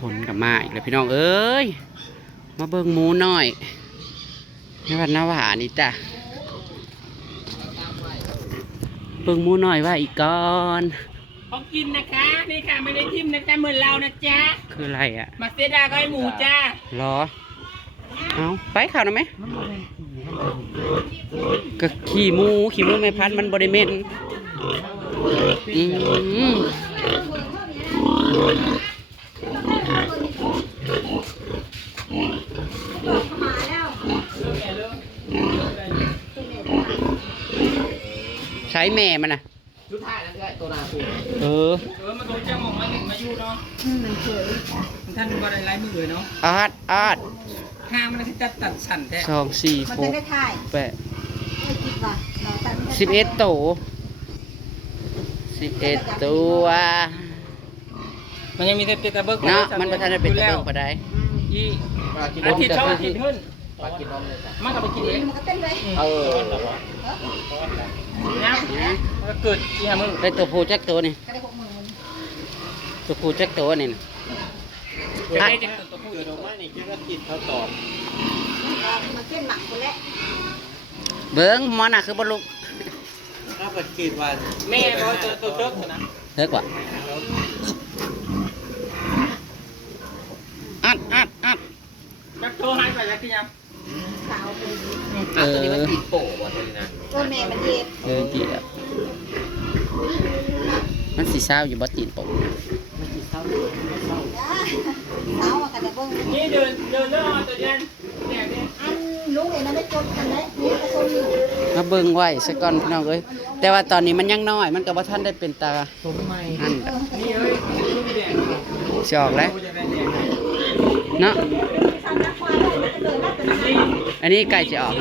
ผลกับมาอีกแล้วพี่น้องเอ้ยมาเบิ่งหมูหน่อยในวันนาหวานี่จ้ะเบิ่งหมูหน่อยว่าอีกก่อนของกินนะคะนี่ค่ะไม่ได้ทิมนะจ๊ะเหมือนเรานะจ๊ะคืออะไรอ่ะมาเซดาก็ให้หมูจ้าหรอเอาไปข่าวหน่อยไหมก็ขี่หมูไม่พันมันบริเมนใช้แม่มันนะชุดท้ายแล้วก็ตัวนาคูมันโดนจ้างของมาอยู่เนาะมันเฉยท่านว่าอะไรไร้มือเนาะอาดห้ามันที่ตัดสั่นแท้2 4 6 8 11 ตัวมันยังมีแต่ตะเบิกเนาะมันประทานได้เป็นตะเบิกปะได้อาทิตย์ช่องอาทิตย์ขึ้นมันก็ไปกินเองมันก็เต้นเลยเนี่ยมันเกิดที่หามึงได้ตัวผู้จักตัวนี่ตัวผู้จักตัวนี่ได้จากตัวผู้อยู่ตรงนั้นนี่คิดว่าติดเขาตอบมันเต้นหนักคนละเบิ้งมอน่ะคือบอลลูกถ้าเกิดคิดว่าแม่เขาตัวเทิกนะเทิกว่ะอัดแม่โทรให้ไปแล้วที่ยังสาวตัวนี้มันติดโป่ว่ะตัวนี้นะแม่มันเย็บเกี่ยวมันสีเศร้าอยู่บ่ตีนโป่มันสีเศร้ากันแต่เบิ้งนี่เดินเรื่องตัวเย็นอันลุงเองนะไม่จบกันเลยนี่ก็ต้นอยู่มาเบิ้งไว้สักก่อนพี่น้องเอ้ยแต่ว่าตอนนี้มันยังน้อยมันกับว่าท่านได้เป็นตาสมใหม่นั่นนี่เอ้ยชอกแล้วเนาะอันนี้ไก่จะออก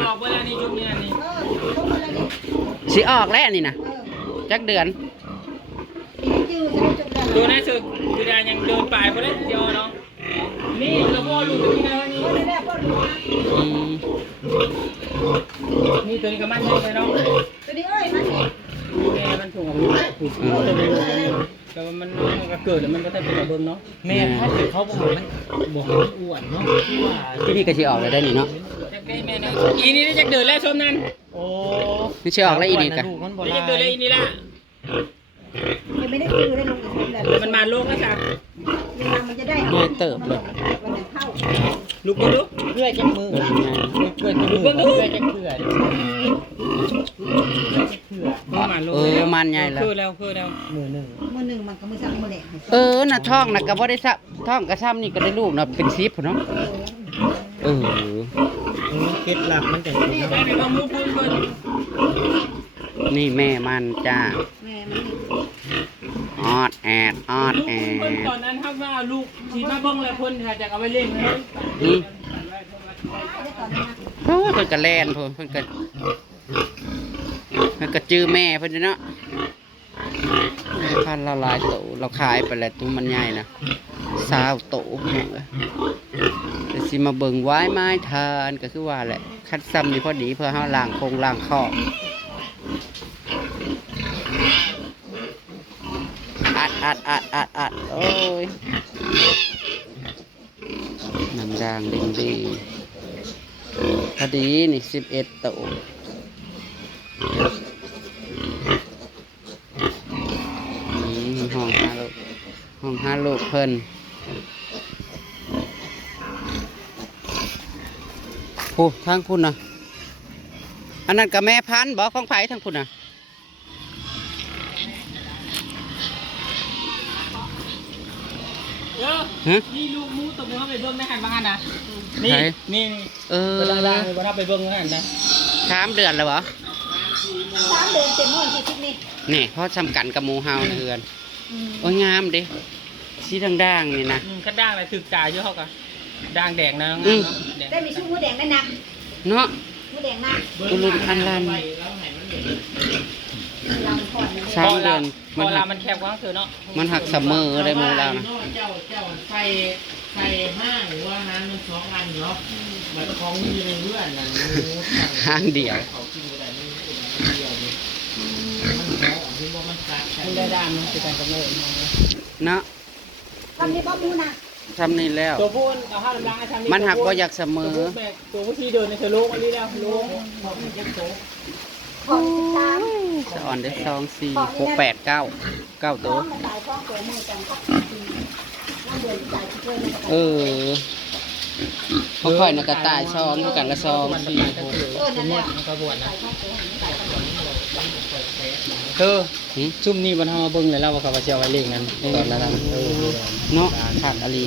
สีออกแล้วนี่นะจักเดือนดูนะสึกดูได้ยังเดินไปเพราะได้เดียวเนาะนี่เราพ่อรู้ตัวนี้นะนี่ตัวนี้ก็มันใช่ไหมน้องตัวนี้เอ้ยมันมันถูกแต่มันก็เกิดแล้วมันก็ได้เป็นระเบิดเนาะแม่ถ้าเกิดเขาบอกมันอ้วนเนาะที่นี่ก็สีออกแล้วได้นี่เนาะอีนี่ได้จักเดินแล้วชมนั่นโอ้นี่สีออกแล้วอีนี่กันจักเดินแล้วอีนี่ละยังไม่ได้ซื้อได้ลงอีกทีมันมาโลกแล้วจ้ะมันจะได้เติบเลยลูกลูกเพื่อจะมือเพื่อจะมือเพื่อจะเพื่อมันใหญ่แล้วคือแล้วมือหนึ่งมันก็มือสั่งมือเล็กน่ะท้องน่ะก็บ่ได้ซับท้องกระซ้ำนี่ก็ได้ลูกน่ะเป็น10พุ่นเนาะเคล็ดลับมันแต่นี่แม่มันจ้าออดแอดตอนนั้นถ้าว่าลูกที่มาบ้องแล้วพ่นค่ะจะเอาไปเล่นเลยเพิ่นก็แล่นเพิ่นก็จื้อแม่เพิ่นเนาะพันละลายโตเราขายไปแล้วตัวมันใหญ่นะ20 โตแต่สิมาเบิ่งไว้ไม้ทานก็คือว่าแหละคัดซ้ำนี่พอดีเพื่อเฮาล้างคงล้างคอกอัดโอ้ยน้ำด่างดีพอดีนี่11 โตห้อง5 ลูกเพิ่นโอ้ทางคุณนะอันนั้นกับแม่พันธุ์บอกของไผ่ทางคุณนะนี่ลูกมูตัวนี้เขาไปเบิ้งได้หันบ้านนะนี่เวลาเราไปเบิ้งได้หันนะ3 เดือนแล้วเหรอ3 เดือนเต็มห้องที่นี่เพราะสำคัญกับหมูเฮาเดือนโอ้ยงามดิสีด่างๆนี่นะก็ด่างอะไรถึกจ่ายเยอะเขากันด่างแดงนะได้มีชื่อมูแดงได้นะเนาะมูแดงนะกุลุนพันลัน3 เดือนมันแคบกว้างเถอะเนาะมันหักเสมอได้หมูเรานะเจ้าใส่ห้างหรือว่านั้นมัน2 อันเนาะเหมือนของมีในเพื่อนนั่นห้างเดียวมันได้ด้านมันคือการกำเนิดเนาะทำนี่ป้อมูนะ ทำนี่แล้ว ตัวพูนเอาห้าลำล้างทำ มันหักบ่อยากเสมอ ตัวผู้ที่เดินในเธอโลกอันนี้แล้วโลกมันจะโต ของสิบสาม สะอ่อนได้2 4 6 8 9 9ตัว มันตายท้องตัวมือกันครับน้ำเดือดใจช่วยมัน เออเขาค่อยนักกระต่ายช่องด้วยกันละ2 4 6 มันกระบวนนะเธอซุ่มนี่บนห้องเบิ้งเลยแล้วว่าเขาเชียวไว้เล่งกันตอนนั้นเนาะขาดอลี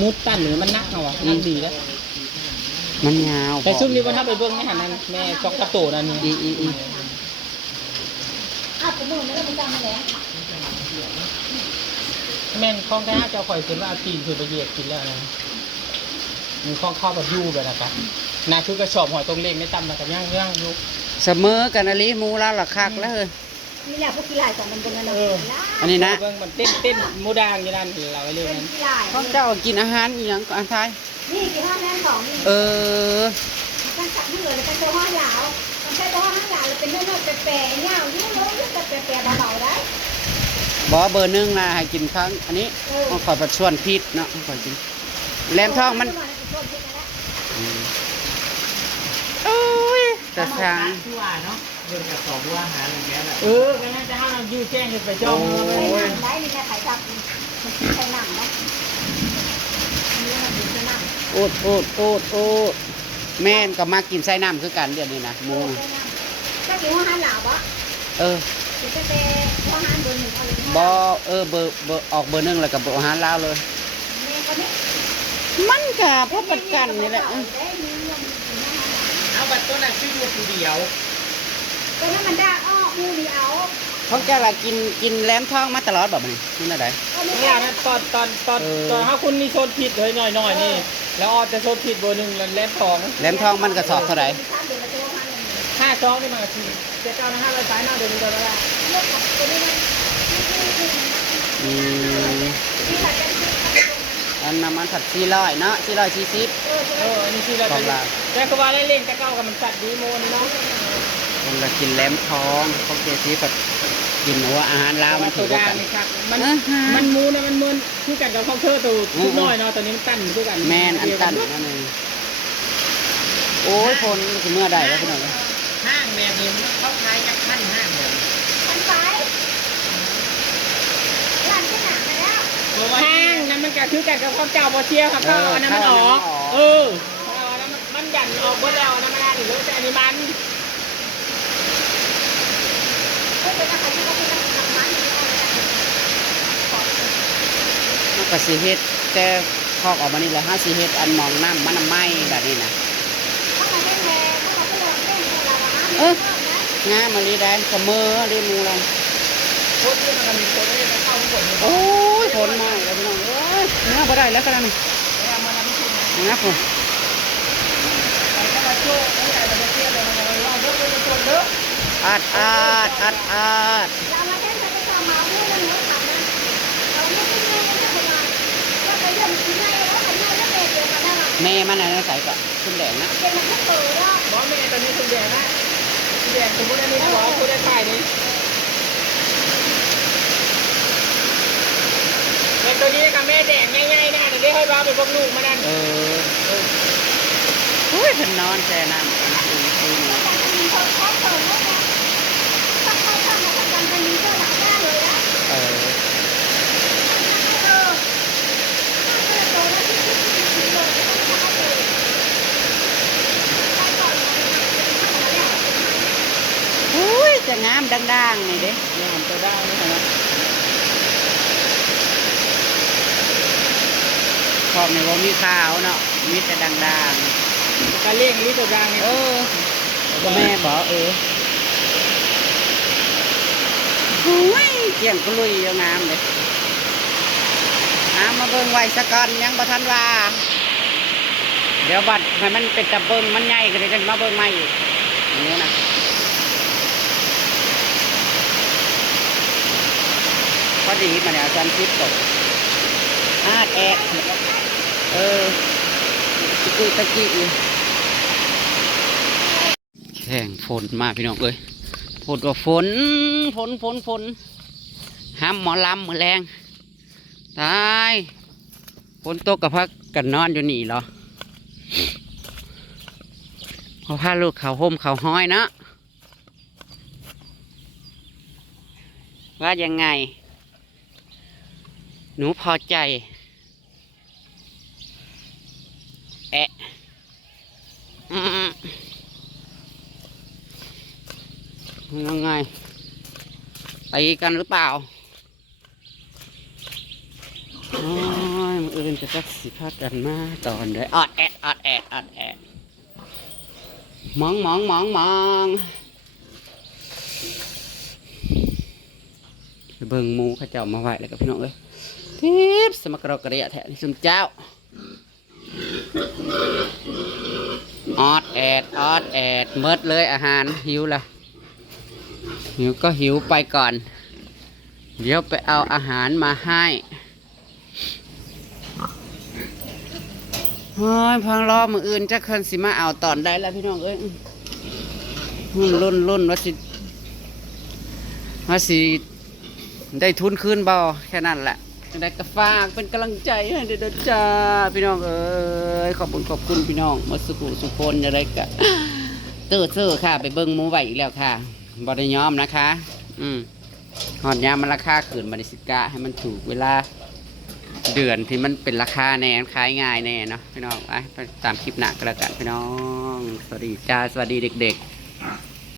มุดตั้นหรือมันนักเอาวะนั่นดีแล้ว มันยาว แต่ซุ่มนี่บนห้องไปเบิ้งไม่หันนั่นแม่จอกกระโตนั่นนี่ อ้าวผมมือไม่ได้มันจำมาแล้ว แม่นคล้องแท้เจ้าข่อยขึ้นว่าเอาตีนคือไปเหยียบกินแล้วนะมีคล้องเข้าแบบยู่แบบนะครับนาคือกระสอบหอยตรงเล่งไม่ต่ำนะกับย่างยุก เสมอกันอลีหมูแล้วล่ะคักแล้วเฮ้ย นี่แหละพวกกีฬาสองมันเป็นอะไร อันนี้นะ เบิ้งมันเต้นโมดางอยู่นั่นเราไปเรื่อย เป็น นั้น กีฬา เขาเจ้ากินอาหารอีหยังก่อนทาย นี่กี่ห้องแน่นสองนี่ เออ กันจับมือเลยกันตัวห้องยาวมันใช้ตัวห้องยาวเลยเป็นเนื้อแปรๆเงี้ยยิ่งโน้มยิ่งแปรๆเบาๆได้ บอกเบอร์หนึ่งนะให้กินครั้งอันนี้ต้องคอยประชวนพิษเนาะต้องคอยกินแหลมทองมันโอ้ยแต่ทาง ที่ว่าเนาะเรื่องกับสอบว่าหาอะไรแกแหละก็น่าจะให้เรายืดแจ้งขึ้นไปจ้อง ได้หนังได้นี่แม่ขายจับมันใช้หนังนะนี่มันเป็นหนัง โอ้แม่นก็มากินไส้น้ำคือกันเดี๋ยวนี้นะหมู ก็กี่ห้องหันหลาบะ เออ จะเป็นห้องหันเบอร์หนึ่งอะไร บอเบอร์ออกเบอร์หนึ่งแล้วกับเบอร์อาหารลาวเลย แม่คนนี้ มันกับพวกประกันนี่แหละ เอาบัตรตัวนั้นชื่อว่าผู้เดียว ตัวนั้นมันได้อ้อมูดีเอา ของแกล่ะกินแหลมทองมาตลอดแบบนี้นี่น่ะได นี่นะตอนถ้าคุณมีโซนผิดเลยหน่อยนี่แล้วออจะโซนผิดเบอร์หนึ่งแล้วแลบทอง แหลมทองมันกระสอบเท่าไหร่ 52นี่มาคือ79500สายหน้าเดือนเดียวแล้ว อืมอันน้ำมันผัด400เนาะ440 อันนี้ที่เราเป็นแต่ก็ว่าได้เล่นจะเก้ากับมันจัดดีโมนี่เนาะ คนละกินแหลมทองเขาเจซีผัดกินหัวอาหารลาวมันถู ตัว กกว่า ดา กัน นี่ครับมันมูนะมันมึนคู่กันกับคอมเตอร์ตัวทุกน้อยเนาะตอนนี้มันตั้นคู่กัน แมนอันตันนั่นเองโอ้ยคนคือเมื่อใดแล้วพี่น้อง ห้างแบบนี้เขาขายจากขั้นห้างแบบ มันไปร้านที่หนังแล้ว ห้างนั้นมันก็คือกันกับข้าวเจ้าบอเชียครับก็อันนั้นมันออกมันหยันออกหมดแล้วนะมันหรือแต่อันนี้มัน มันก็สีเฮ็ดแต่คอกออกมานี่แหละห้าสีเฮ็ดอันมองน้ำมันน้ำไหม้แบบนี้นะงามมาลีได้เสมอเรียนมูเรา คนที่มันมีคนที่เข้าทุกคน โอ้ยผลมากเลยพี่น้องเอ้ยงาบ่ได้แล้วกันนี่งับผมอัด เรามาเล่นไปตามมาพูดเรื่องนี้ถามนะเราไม่ได้เล่นไม่ได้มาก็ไปเรื่องที่ไหนแล้วทำไมก็เป็นเดียวกันนะ แม่มันอะไรใส่ก่อนขึ้นแดงนะ เป็นมันแค่เปิดแล้ว หมอแม่ตอนนี้คุณแดงนะคุณแดงสมมติอันนี้หัวคุณได้ถ่ายนี้แต่ตัวนี้กับแม่แดงง่ายๆนะเดี๋ยวได้ให้เราไปพวกลูกมานั่น อุ้ยเพิ่นนอนแช่น้ำ แต่มันมีคนแค่เปิดแล้วนะตั้งเข้าตั้งมาทำกันเป็นเจ้าหลังหน้าเลยนะเออโตแล้วที่ที่เลยจะต้องเข้าเลยอุ้ยจะงามดังๆนี่เด้ งามตัวได้ไหมครับ ขอบนี่ว่ามีขาวเนาะมีแต่ดัง การเลี้ยงนี้ตัวดัง แม่บอกอุ้ยเกี่ยงกลุยงามเลยมาเบิ่งไว้สักก่อนยังบ่ทันว่าเดี๋ยวบัดให้มันเป็นตะเบิ่งมันใหญ่ก็ได้กันมาเบิ่งใหม่อีกอย่างนี้นะพอดีมาเนี่ยอาจารย์คิดตกแอะตะกี้แข่งฝนมาพี่น้องเอ้ยฝนว่าฝนห้ามหมอลำมือแรง ตายฝนตกกับพักกันนอนอยู่นี่เหรอพอพาลูกเขาห่มเขาห้อยนะว่ายังไง หนูพอใจแอะยังไงตีกันหรือเปล่าโอ้ยมืออื่นจะจักสิพากันมาตอนเด้ออดแอดอดแอดอดแอดมองเบิ่งหมูเขาเจ้ามาไหวแล้วกับพี่น้องเอ้ยทิพย์สมกรกระเดียแทนสุมเจ้าอดแอดเมิดเลยอาหารหิวละหิวก็หิวไปก่อนเดี๋ยวไปเอาอาหารมาให้โอ้ยพังรอมืออื่นจะคืนสิมาเอาตอนได้แล้วพี่น้องเอ้ยรุ่นว่าสิได้ทุนคืนบ่แค่นั้นแหละได้กระฝากเป็นกำลังใจให้เด้อจ้าพี่น้องเอ้ยขอบคุณพี่น้องมาสุคนอะไรกะเตอร์ค่ะไปเบิ้งหมูไหวอีกแล้วค่ะบอดย้อมนะคะหอดยามันราคาขึ้นมาในสิกะให้มันถูกเวลาเดือนที่มันเป็นราคาแน่ขายง่ายแน่เนาะพี่น้องไปตามคลิปหนักก็แล้วกันพี่น้องสวัสดีจ้าสวัสดีเด็กๆ